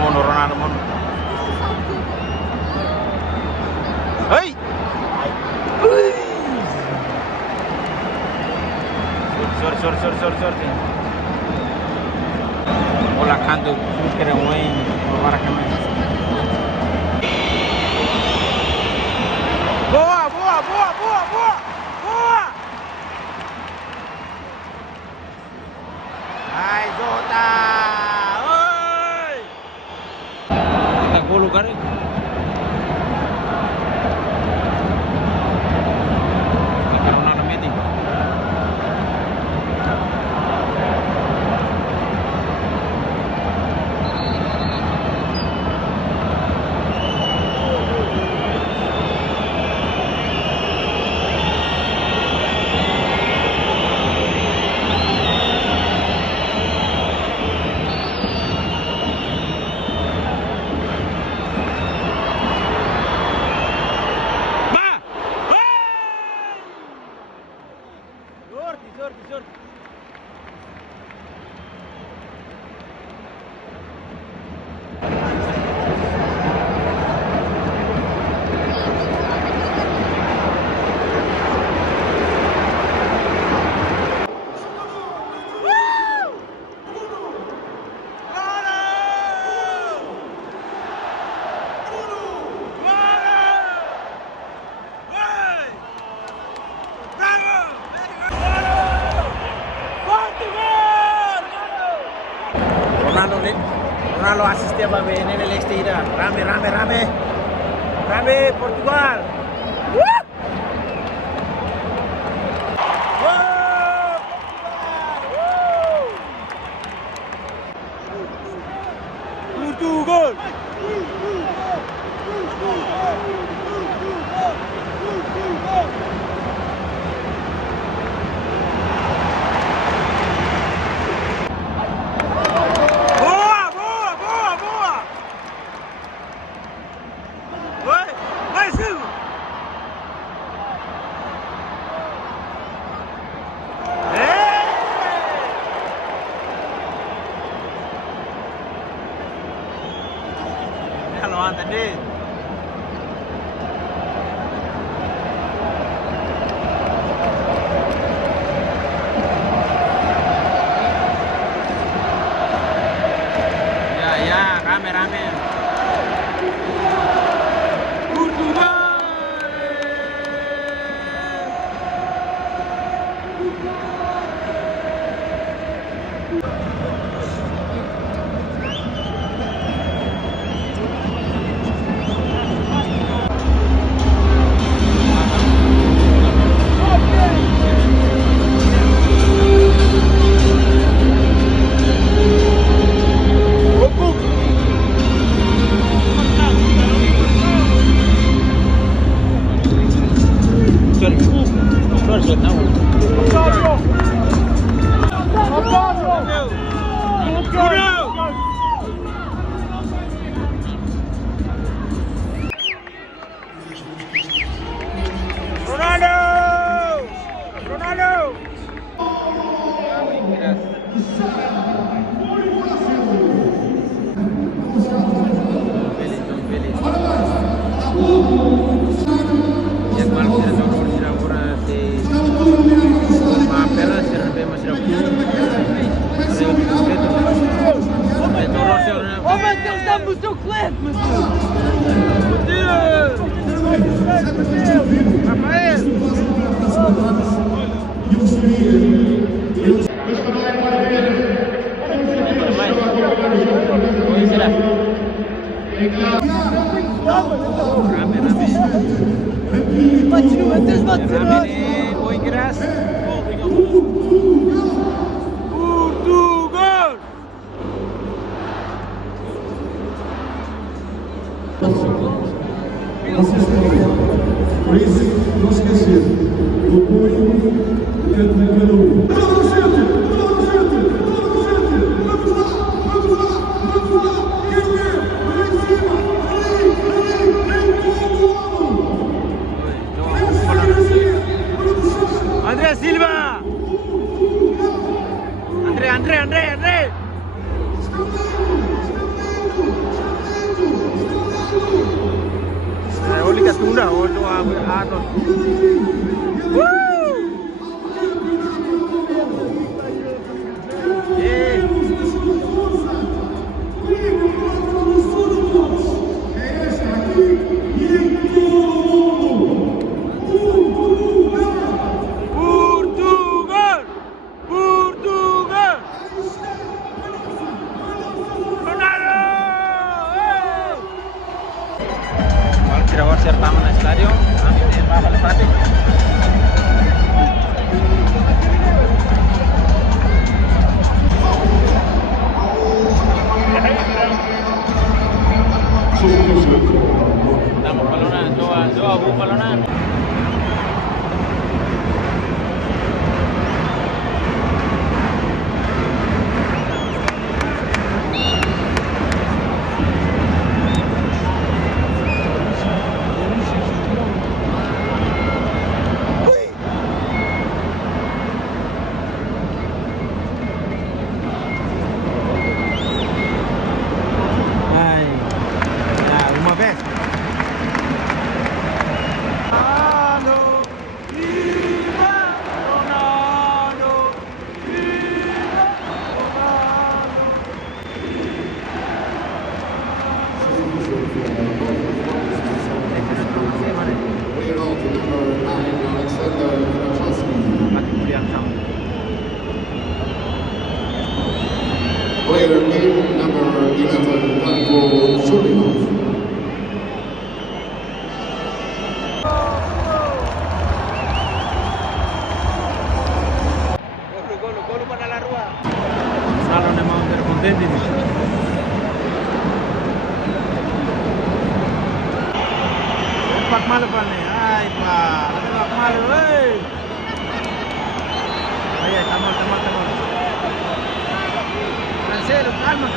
Ronaldo mundur. Hei. Sorry. Bola canto, kira main marakan. Boa. Hai Zota. Oi. Tak gol kan? Ronaldo Messi. Sorry. Ronaldo asiste a en el exterior. Rame, Portugal. Portugal. Tadi. Ya, rame. Não esquecer, o apoio é de cada um. André Silva! André! Tunda untuk atur. Portugal, Portugal, Ronaldo. Tidak wajar taman stadion, kami di Papal Pati. Estamos balonan, doa balonan. Player name number 11, Marco Zulinov. Gol para la Rúa. Salon emang terkontenti nih. Pak malu pak nih, ay pak, ada pak malu, hey. Ayo, tamal. Cancelo, calma,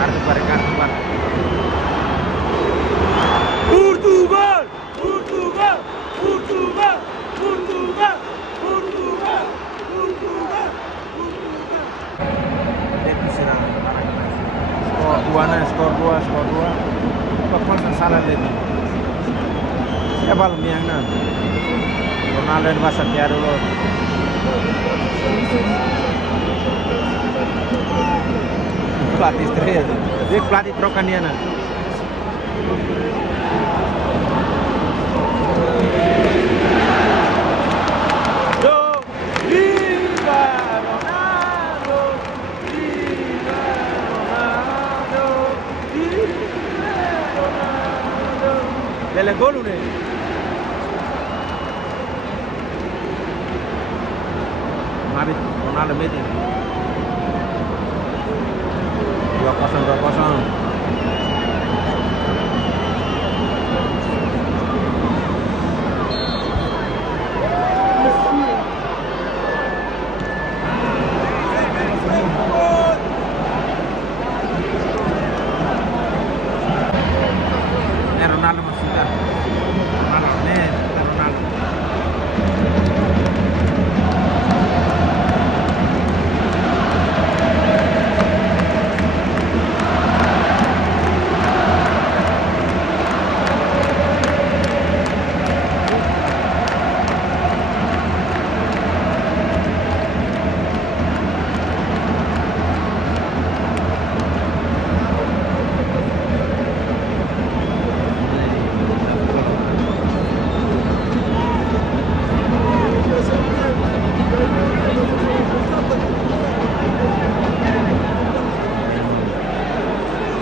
Kartu par. Portugal. Skor 2. Apa salah deh. Siapa lu yang nan? Ronaldo yang basah dia dulu. Pelatih stres. Dia pelatih trokan dia nan. Dele gol udah. Mari Ronaldo meeting. 2-0. Ronaldo masukkan. Ronaldo.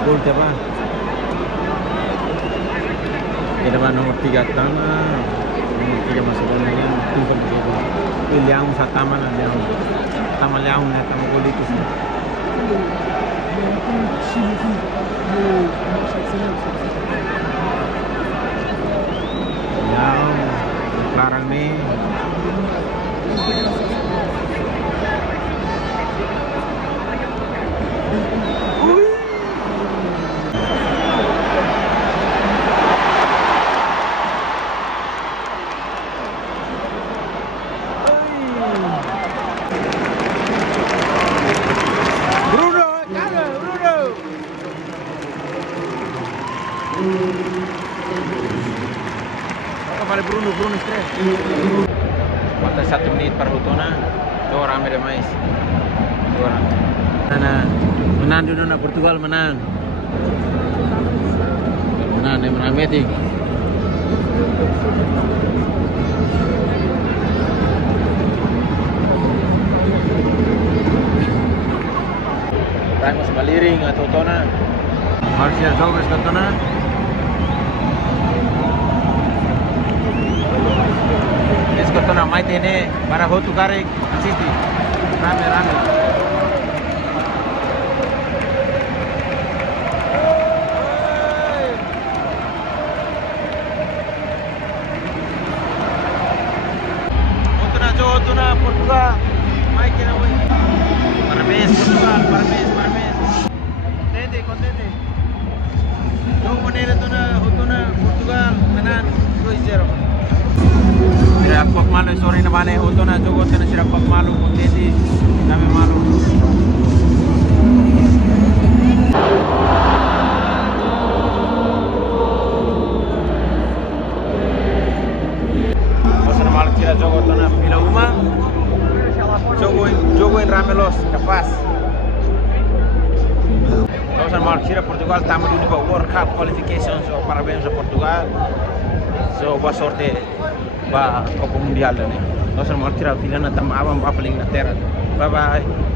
Gol siapa? Ke depan nomor 3 Tama, nomor 3 masuk dengan Tuhan itu. Liang sa Tama na Liang. Tama Liang na Tama gol itu sih. Liang larang nih. Vale Bruno stress. Falta 1 menit para Hutona. Dua rame demais. Dua rame. Menang dulu na Portugal menang. Menang yang menang meeting. Ramos baliring atau Hutona. Marcial Jogos ke Hutona. इसको तो ना मैं तेने बड़ा हो चुका रे अच्छी थी रामे रामे उतना Portugal मैं क्या हुई parabéns Portugal parabéns contente जो maneira utuna Portugal menang 2-0. Sirak pak malu sorry na bane Hutona jogo tena sirak pak malu kontenti kami malu. Bosan malu kira jogo tena pila uma jogo in Ramelos kapas. Bosan malu kira Portugal tamu dulu ba World Cup qualification, so parabéns a Portugal. So boa sorte ba Copa Mundial nih. Nós vamos tirar a filha na tama abang paling na terra. Bye bye.